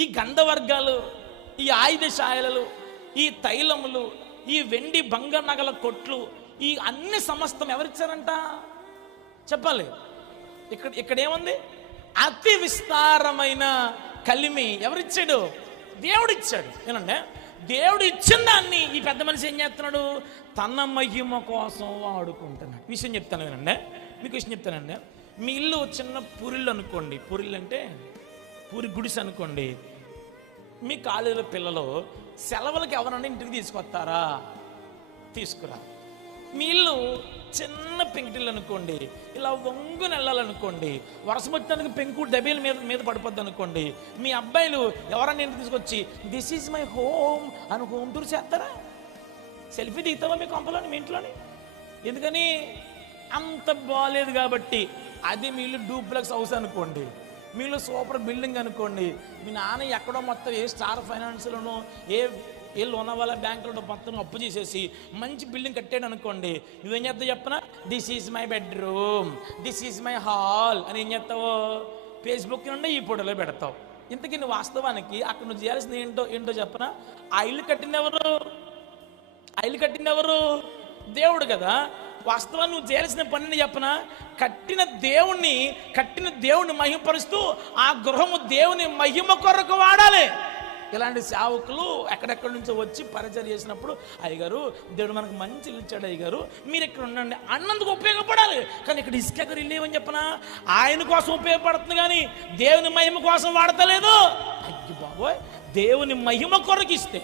ఈ గంధవర్గాలు, ఈ ఆయుధశాయలు, ఈ తైలములు, ఈ వెండి బంగారు నగల కొట్లు, ఈ అన్ని సమస్తం ఎవరిచ్చారంట చెప్పాలి. ఇక్కడ ఏముంది? అతి విస్తారమైన కలిమి ఎవరిచ్చాడు? దేవుడిచ్చాడు. ఏనండి, దేవుడు ఇచ్చిన దాన్ని ఈ పెద్ద మనిషి ఏం చేస్తున్నాడు? తన మహిమ కోసం వాడుకుంటున్నాడు. విషయం చెప్తాను వినండి, మీకు విషయం చెప్తానండి. మీ ఇల్లు చిన్న పూరిళ్ళు అనుకోండి, పూరిళ్ళు అంటే పూరి గుడిసె అనుకోండి. మీ కాలేజీలో పిల్లలు సెలవులకి ఎవరన్నా ఇంటికి తీసుకొస్తారా? తీసుకురా. మీ ఇల్లు చిన్న పెంకుటిల్లు అనుకోండి, ఇలా వంగుని వెళ్ళాలనుకోండి, వర్షం వచ్చడానికి పెంకుడు దబేల మీద పడిపోద్ది అనుకోండి. మీ అబ్బాయిలు ఎవరన్నా ఇంటికి తీసుకొచ్చి దిస్ ఈజ్ మై హోమ్ అని హోమ్ టూర్ చేస్తారా? సెల్ఫీ దిగుతావా మీ కొంపలోని, మీ ఇంట్లోని? ఎందుకని? అంత బాగాలేదు కాబట్టి. అది మీ ఇల్లు డూప్లెక్స్ హౌస్ అనుకోండి, మీలో సూపర్ బిల్డింగ్ అనుకోండి. మీ నాన్న ఎక్కడో మొత్తం ఏ స్టార్ ఫైనాన్స్లోనో ఏ లోనవాళ్ళ బ్యాంకులో మొత్తం అప్పు చేసేసి మంచి బిల్డింగ్ కట్టాడు అనుకోండి. నువ్వేం చేస్తావు చెప్పనా? This is my bedroom, this is my hall అని ఏం చేస్తావు? ఫేస్బుక్ నుండి ఈ ఫోటోలో పెడతావు. ఇంతకీ నువ్వు వాస్తవానికి అక్కడ నువ్వు చేయాల్సింది ఏంటో చెప్పనా? ఆ ఇల్లు కట్టింది ఎవరు? ఆ ఇల్లు కట్టింది ఎవరు? దేవుడు కదా. వాస్తవాన్ని నువ్వు చేయాల్సిన పనిని చెప్పనా? కట్టిన దేవుణ్ణి మహిమపరుస్తూ ఆ గృహము దేవుని మహిమ కొరకు వాడాలి. ఇలాంటి సేవకులు ఎక్కడెక్కడి నుంచో వచ్చి పరిచయం చేసినప్పుడు, అయ్యగారు దేవుడు మనకు మంచి ఇల్లు ఇచ్చాడు, అయ్యగారు మీరు ఇక్కడ ఉండండి అన్నందుకు ఉపయోగపడాలి. కానీ ఇక్కడ ఇసుక ఇల్లు ఏమని చెప్పనా? ఆయన కోసం ఉపయోగపడుతుంది కానీ దేవుని మహిమ కోసం వాడతలేదు. అయ్యి బాబోయ్, దేవుని మహిమ కొరకు ఇస్తే,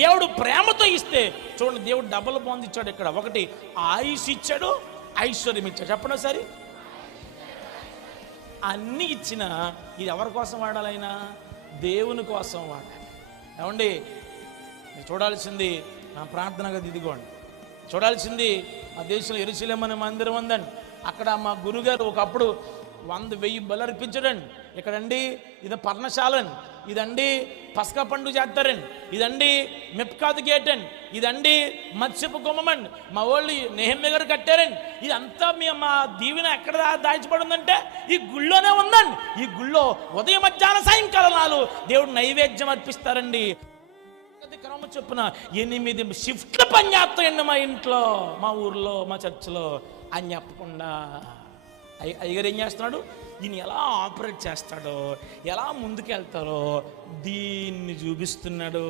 దేవుడు ప్రేమతో ఇస్తే చూడండి, దేవుడు డబుల్ బాండ్ ఇచ్చాడు. ఇక్కడ ఒకటి ఆయుష్ ఇచ్చాడు, ఐశ్వర్యం ఇచ్చాడు. చెప్పండి సరే, అన్నీ ఇచ్చిన ఇది ఎవరి కోసం వాడాలైనా? దేవుని కోసం వాడాలి. ఏమండి, మీరు చూడాల్సింది నా ప్రార్థన గది ఇదిగోండి. చూడాల్సింది మా దేశంలో యెరూషలేము అనే మందిరం ఉందండి. అక్కడ మా గురుగారు ఒకప్పుడు 100,000 బలు అర్పించడండి. ఇక్కడండి ఇది పర్ణశాలండి, ఇదండి పస్కా పండుగ చేస్తారండి, ఇదండి మెప్కాదు గేట్ అండి, ఇదండి మత్స్యపు గుమ్మమండి. మా వాళ్ళు నెహెమ్యా గారు కట్టారండి. ఇదంతా మా దీవెన ఎక్కడ దాచిపడి ఉందంటే ఈ గుళ్ళోనే ఉందండి. ఈ గుళ్ళో ఉదయం మధ్యాహ్నం సాయంకాలం దేవుడు నైవేద్యం అర్పిస్తారండి. క్రమం చొప్పున 8 షిఫ్ట్లు పని చేస్తాయండి మా ఇంట్లో, మా ఊర్లో, మా చర్చిలో అని చెప్పకుండా అయ్యగారు ఏం చేస్తున్నాడు? ఈయన ఎలా ఆపరేట్ చేస్తాడో, ఎలా ముందుకెళ్తారో దీన్ని చూపిస్తున్నాడు.